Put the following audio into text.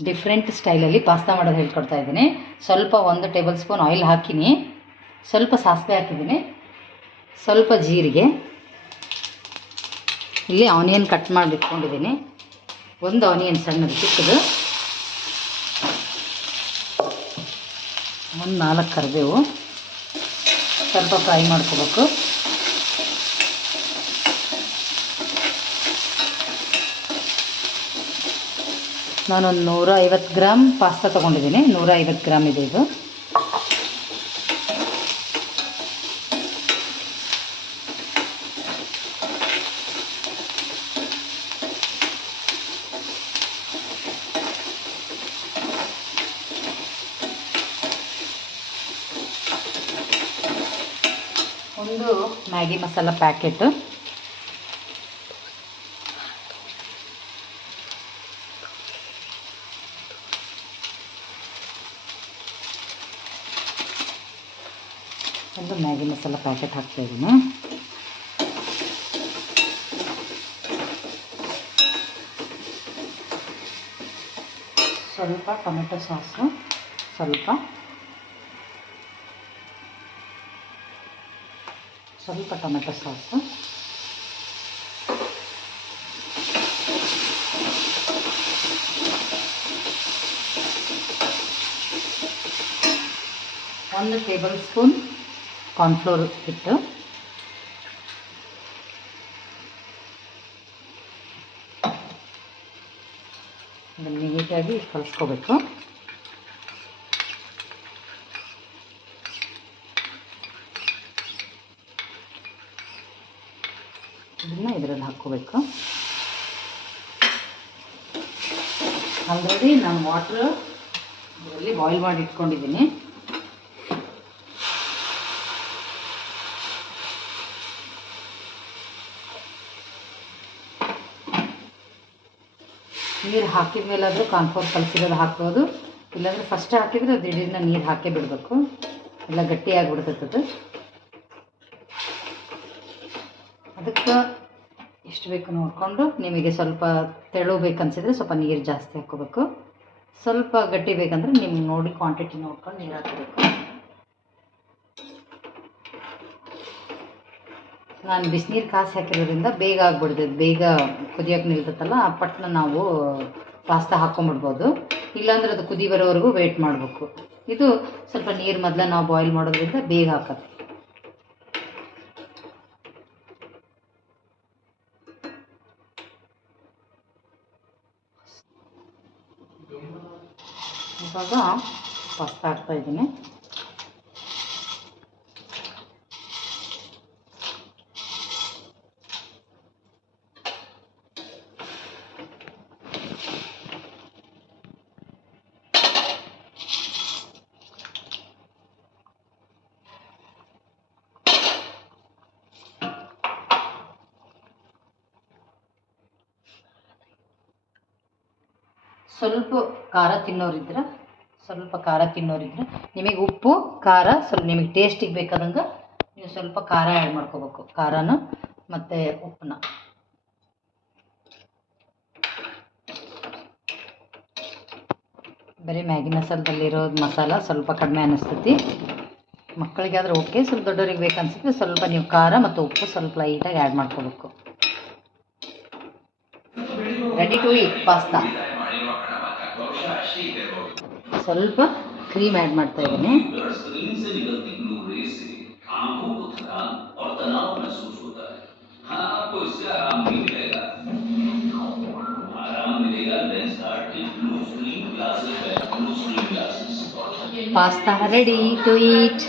Different ಸ್ಟೈಲಲ್ಲಿ pasta ಮಾಡೋದು ಹೇಳ್ಕೊಡ್ತಾ ಇದ್ದೀನಿ. ಸ್ವಲ್ಪ 1 ಟೇಬಲ್ ಸ್ಪೂನ್ ಆಯಿಲ್ ಹಾಕಿನಿ, ಸ್ವಲ್ಪ ಸಾಸಿವೆ ಹಾಕಿದ್ದೀನಿ, ಸ್ವಲ್ಪ ಜೀರಿಗೆ, ಇಲ್ಲಿ ಆನಿಯನ್ ಕಟ್ ಮಾಡಿ ಇಟ್ಕೊಂಡಿದ್ದೀನಿ, 1 ಆನಿಯನ್ ಸಣ್ಣದು ಚಿಕ್ಕದು, 4 ಕರಿಬೇವು, ಸ್ವಲ್ಪ ಫ್ರೈ ಮಾಡ್ಕೋಬೇಕು. ನಾನೊಂದು 150 ಗ್ರಾಮ್ ಪಾಸ್ತಾ ತೊಗೊಂಡಿದ್ದೀನಿ. 150 ಗ್ರಾಮ್ ಇದೆ ಇದು. ಒಂದು ಮ್ಯಾಗಿ ಮಸಾಲ ಪ್ಯಾಕೆಟು, ಒಂದು ಮ್ಯಾಗಿ ಮಸಾಲ ಪ್ಯಾಕೆಟ್ ಹಾಕ್ತಾಯಿದ್ದೀನಿ. ಸ್ವಲ್ಪ ಟೊಮೆಟೊ ಸಾಸು, ಸ್ವಲ್ಪ ಟೊಮೆಟೊ ಸಾಸು, ಒಂದು ಟೇಬಲ್ ಸ್ಪೂನ್ ಕಾರ್ನ್ಫ್ಲೋರ್ ಹಿಟ್ಟು, ಅದನ್ನು ನೀಟಾಗಿ ಕಲಿಸ್ಕೋಬೇಕು. ಇದನ್ನು ಇದರಲ್ಲಿ ಹಾಕ್ಕೋಬೇಕು. ಆಲ್ರೆಡಿ ನಾನು ವಾಟ್ರ್ ಇದರಲ್ಲಿ ಬಾಯ್ಲ್ ಮಾಡಿ ಇಟ್ಕೊಂಡಿದ್ದೀನಿ. ನೀರು ಹಾಕಿದ ಮೇಲಾದರೂ ಕಾರ್ನ್ಫ್ಲೋರ್ ಕಲಸಿರೋದು ಹಾಕ್ಬೋದು, ಇಲ್ಲಾಂದರೆ ಫಸ್ಟ್ ಹಾಕಿದರೆ ದಿಢೀರ್ನ ನೀರು ಹಾಕೇ ಬಿಡಬೇಕು, ಎಲ್ಲ ಗಟ್ಟಿಯಾಗಿಬಿಡ್ತೈತದು. ಅದಕ್ಕೆ ಎಷ್ಟು ಬೇಕು ನೋಡಿಕೊಂಡು, ನಿಮಗೆ ಸ್ವಲ್ಪ ತೆಳು ಬೇಕನ್ಸಿದ್ರೆ ಸ್ವಲ್ಪ ನೀರು ಜಾಸ್ತಿ ಹಾಕ್ಕೋಬೇಕು, ಸ್ವಲ್ಪ ಗಟ್ಟಿ ಬೇಕಂದ್ರೆ ನಿಮ್ಗೆ ನೋಡಿ ಕ್ವಾಂಟಿಟಿ ನೋಡ್ಕೊಂಡು ನೀರು ಹಾಕಬೇಕು. ನಾನು ಬಿಸಿನೀರು ಕಾಸಿ ಹಾಕಿರೋದ್ರಿಂದ ಬೇಗ ಆಗ್ಬಿಡ್ತೈತೆ, ಬೇಗ ಕುದಿಯೋಕೆ ನಿಲ್ತೈತಲ್ಲ, ಆ ಪಟ್ಟನ ನಾವು ಪಾಸ್ತಾ ಹಾಕ್ಕೊಂಬಿಡ್ಬೋದು. ಇಲ್ಲಾಂದ್ರೆ ಅದು ಕುದಿ ಬರೋವರೆಗೂ ವೆಯ್ಟ್ ಮಾಡಬೇಕು. ಇದು ಸ್ವಲ್ಪ ನೀರು ಮೊದಲೇ ನಾವು ಬಾಯ್ಲ್ ಮಾಡೋದ್ರಿಂದ ಬೇಗ ಹಾಕತ್ತೆ. ಇವಾಗ ಪಾಸ್ತಾ ಹಾಕ್ತಾಯಿದ್ದೀನಿ. ಸ್ವಲ್ಪ ಖಾರ ತಿನ್ನೋರಿದ್ರೆ ನಿಮಗೆ ಉಪ್ಪು ಖಾರ ಸ್ವಲ್ಪ ನಿಮಗೆ ಟೇಸ್ಟಿಗೆ ಬೇಕಾದಂಗೆ ನೀವು ಸ್ವಲ್ಪ ಖಾರ ಆ್ಯಡ್ ಮಾಡ್ಕೋಬೇಕು. ಖಾರನ ಮತ್ತು ಉಪ್ಪನ್ನ ಬರೀ ಮ್ಯಾಗಿ ಮಸಾಲದಲ್ಲಿರೋ ಮಸಾಲ ಸ್ವಲ್ಪ ಕಡಿಮೆ ಅನ್ನಿಸ್ತೈತಿ. ಮಕ್ಕಳಿಗೆ ಆದರೆ ಓಕೆ, ಸ್ವಲ್ಪ ದೊಡ್ಡವ್ರಿಗೆ ಬೇಕನ್ಸಿದ್ರೆ ಸ್ವಲ್ಪ ನೀವು ಖಾರ ಮತ್ತು ಉಪ್ಪು ಸ್ವಲ್ಪ ಲೈಟಾಗಿ ಆ್ಯಡ್ ಮಾಡ್ಕೋಬೇಕು. Ready to eat pasta. ಸ್ವಲ್ಪ ಕ್ರೀಮ್ ಆ್ಯಡ್ ಮಾಡ್ತಾ ಇದ್ದೀನಿ. Pasta ready to heat.